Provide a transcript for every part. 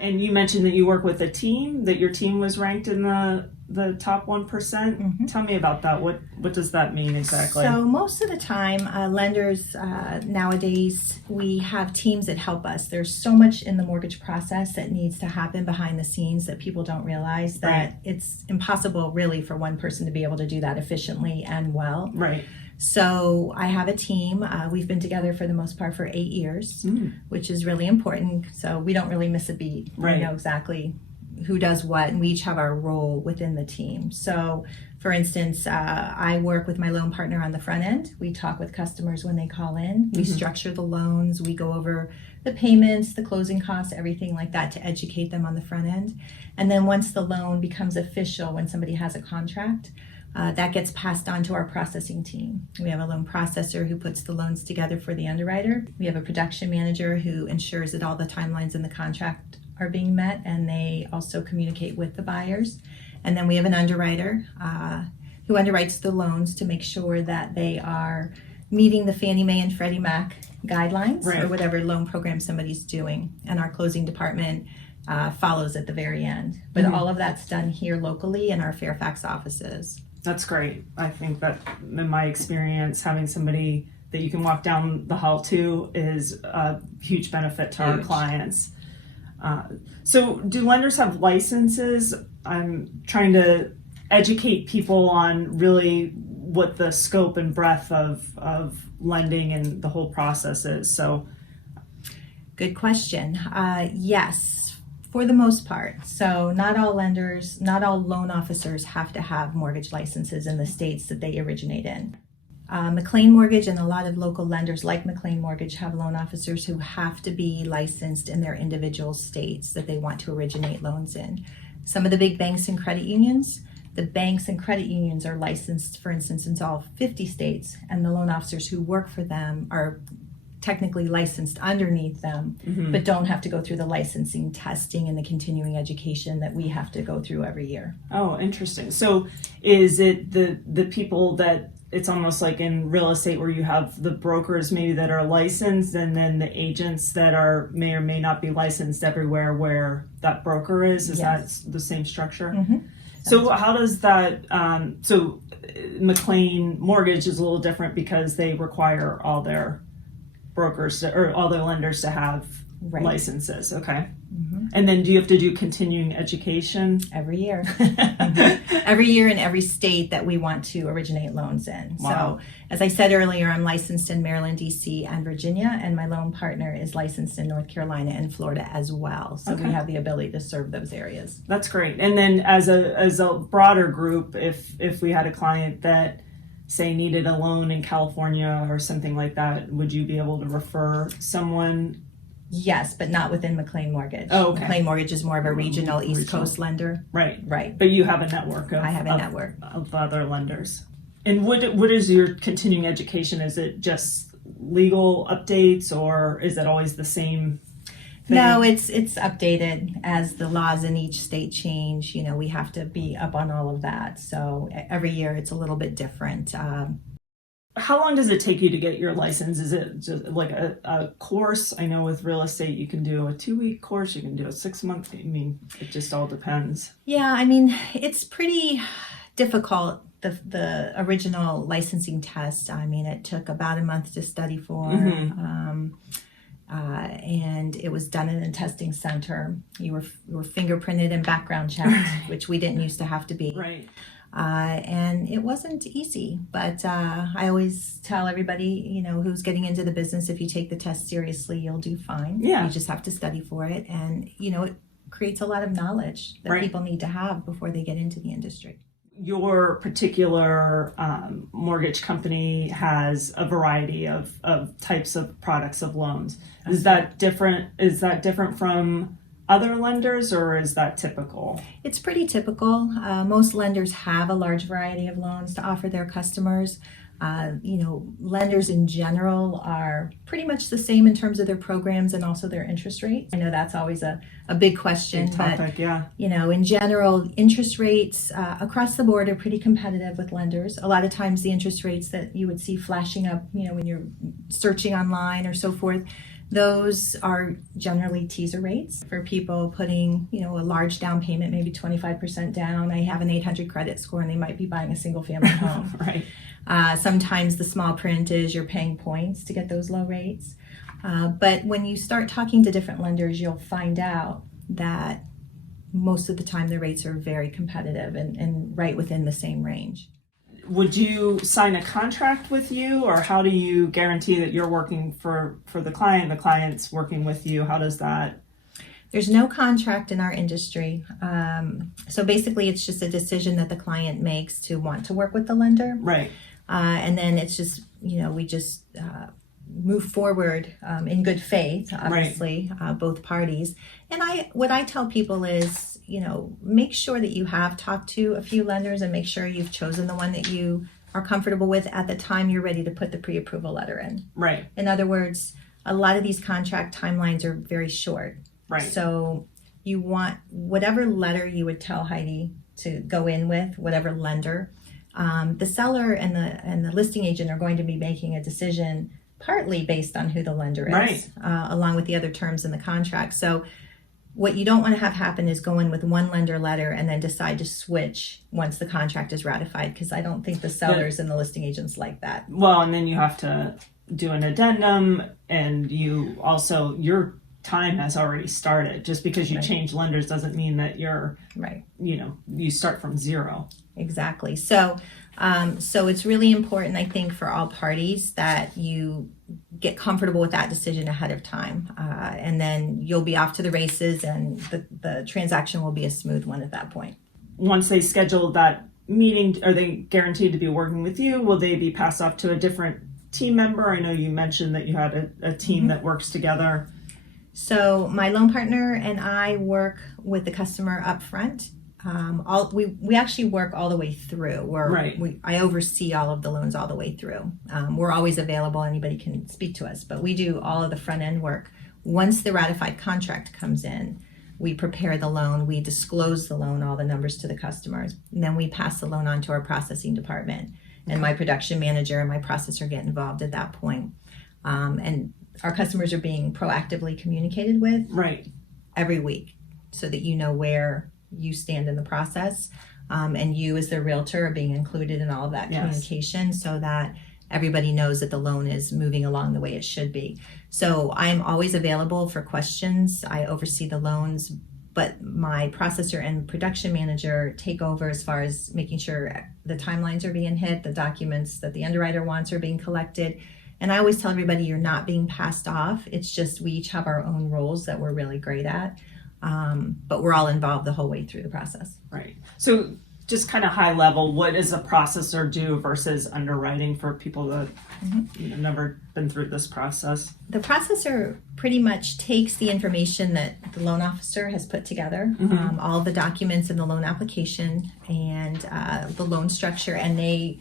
And you mentioned that you work with a team, that your team was ranked in the top 1%. Mm-hmm. Tell me about that. What does that mean exactly? So most of the time, lenders nowadays, we have teams that help us. There's so much in the mortgage process that needs to happen behind the scenes that people don't realize that Right. it's impossible really for one person to be able to do that efficiently and well. Right. So I have a team. We've been together for the most part for 8 years, which is really important. So we don't really miss a beat. Right. We know exactly who does what, and we each have our role within the team. So for instance, I work with my loan partner on the front end. We talk with customers when they call in. We structure the loans. We go over the payments, the closing costs, everything like that to educate them on the front end. And then once the loan becomes official, when somebody has a contract, that gets passed on to our processing team. We have a loan processor who puts the loans together for the underwriter. We have a production manager who ensures that all the timelines in the contract are being met, and they also communicate with the buyers. And then we have an underwriter who underwrites the loans to make sure that they are meeting the Fannie Mae and Freddie Mac guidelines or whatever loan program somebody's doing. And our closing department follows at the very end. But all of that's done here locally in our Fairfax offices. That's great. I think that in my experience, having somebody that you can walk down the hall to is a huge benefit to our clients. So do lenders have licenses? I'm trying to educate people on really what the scope and breadth of lending and the whole process is. So, good question. Yes. For the most part. So not all lenders, not all loan officers have to have mortgage licenses in the states that they originate in. McLean Mortgage and a lot of local lenders like McLean Mortgage have loan officers who have to be licensed in their individual states that they want to originate loans in. Some of the big banks and credit unions, the banks and credit unions are licensed, for instance, in all 50 states, and the loan officers who work for them are technically licensed underneath them, but don't have to go through the licensing testing and the continuing education that we have to go through every year. Oh, interesting. So is it the people that, it's almost like in real estate where you have the brokers maybe that are licensed, and then the agents that are may or may not be licensed everywhere where that broker is? Is that the same structure? So how does that, so McLean Mortgage is a little different because they require all their brokers or all their lenders to have licenses. Okay. And then do you have to do continuing education? Every year. Every year in every state that we want to originate loans in. Wow. So as I said earlier, I'm licensed in Maryland, DC, and Virginia, and my loan partner is licensed in North Carolina and Florida as well. So we have the ability to serve those areas. That's great. And then as a broader group, if we had a client that say needed a loan in California or something like that, would you be able to refer someone? Yes, but not within McLean Mortgage. Oh, okay. McLean Mortgage is more of a regional East Coast lender. Right. Right. But you have a network of, I have a network of other lenders. And what is your continuing education? Is it just legal updates, or is it always the same thing? No, it's updated as the laws in each state change. You know, we have to be up on all of that. So every year it's a little bit different. How long does it take you to get your license? Is it just like a course? I know with real estate you can do a 2-week course, you can do a 6-month. I mean, it just all depends. Yeah, I mean, it's pretty difficult. The original licensing test, I mean, it took about a month to study for. And it was done in a testing center. You were fingerprinted and background checked, which we didn't used to have to be. Right. And it wasn't easy, but I always tell everybody, you know, who's getting into the business, if you take the test seriously, you'll do fine. Yeah. You just have to study for it. And, you know, it creates a lot of knowledge that people need to have before they get into the industry. Your particular mortgage company has a variety of types of products of loans. Is that different? Is that different from other lenders, or is that typical? It's pretty typical. Most lenders have a large variety of loans to offer their customers. You know, lenders in general are pretty much the same in terms of their programs and also their interest rates. I know that's always a big question. Big topic, but, yeah. You know, in general, interest rates across the board are pretty competitive with lenders. A lot of times the interest rates that you would see flashing up, you know, when you're searching online or so forth, Those are generally teaser rates for people putting, a large down payment, maybe 25% down. I have an 800 credit score and they might be buying a single family home. Right. Sometimes the small print is you're paying points to get those low rates. But when you start talking to different lenders, you'll find out that most of the time the rates are very competitive and right within the same range. Would you sign a contract with you, or how do you guarantee that you're working for the client's working with you? How does that? There's no contract in our industry. So basically it's just a decision that the client makes to want to work with the lender. Right. And then it's just, we just move forward in good faith, obviously, both parties. And what I tell people is, make sure that you have talked to a few lenders and make sure you've chosen the one that you are comfortable with at the time you're ready to put the pre-approval letter in. Right. In other words, a lot of these contract timelines are very short. Right. So you want whatever letter you would tell Heidi to go in with, whatever lender, the seller and the listing agent are going to be making a decision partly based on who the lender is, right. Along with the other terms in the contract. So what you don't want to have happen is go in with one lender letter and then decide to switch once the contract is ratified, because I don't think the sellers and the listing agents like that. Well, and then you have to do an addendum, and your time has already started. Just because you change lenders doesn't mean that you're right. You start from zero. Exactly. So it's really important, I think, for all parties that you get comfortable with that decision ahead of time, and then you'll be off to the races, and the transaction will be a smooth one at that point. Once they schedule that meeting, are they guaranteed to be working with you? Will they be passed off to a different team member? I know you mentioned that you had a team that works together. So my loan partner and I work with the customer up front. We actually work all the way through. I oversee all of the loans all the way through. We're always available. Anybody can speak to us, but we do all of the front end work. Once the ratified contract comes in, we prepare the loan, we disclose the loan, all the numbers to the customers, and then we pass the loan on to our processing department. And my production manager and my processor get involved at that point. And our customers are being proactively communicated with every week, so that you know where you stand in the process, and you as the realtor are being included in all of that communication, so that everybody knows that the loan is moving along the way it should be. So I'm always available for questions. I oversee the loans, but my processor and production manager take over as far as making sure the timelines are being hit, the documents that the underwriter wants are being collected. And I always tell everybody, you're not being passed off. It's just we each have our own roles that we're really great at. But we're all involved the whole way through the process. Right. So just kind of high level, what does a processor do versus underwriting for people that never been through this process? The processor pretty much takes the information that the loan officer has put together, all the documents in the loan application and the loan structure, and they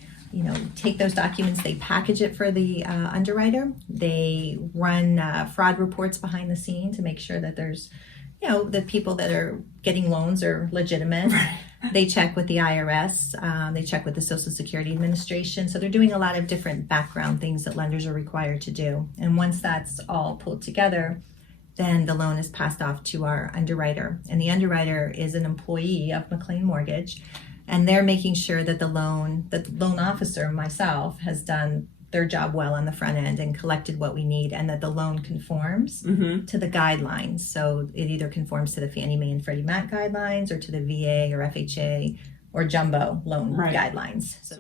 take those documents, they package it for the underwriter. They run fraud reports behind the scene to make sure that there's the people that are getting loans are legitimate. Right. They check with the IRS. They check with the Social Security Administration. So they're doing a lot of different background things that lenders are required to do. And once that's all pulled together, then the loan is passed off to our underwriter. And the underwriter is an employee of McLean Mortgage. And they're making sure that the loan officer, myself, has done their job well on the front end and collected what we need, and that the loan conforms to the guidelines. So it either conforms to the Fannie Mae and Freddie Mac guidelines, or to the VA or FHA or jumbo loan guidelines. So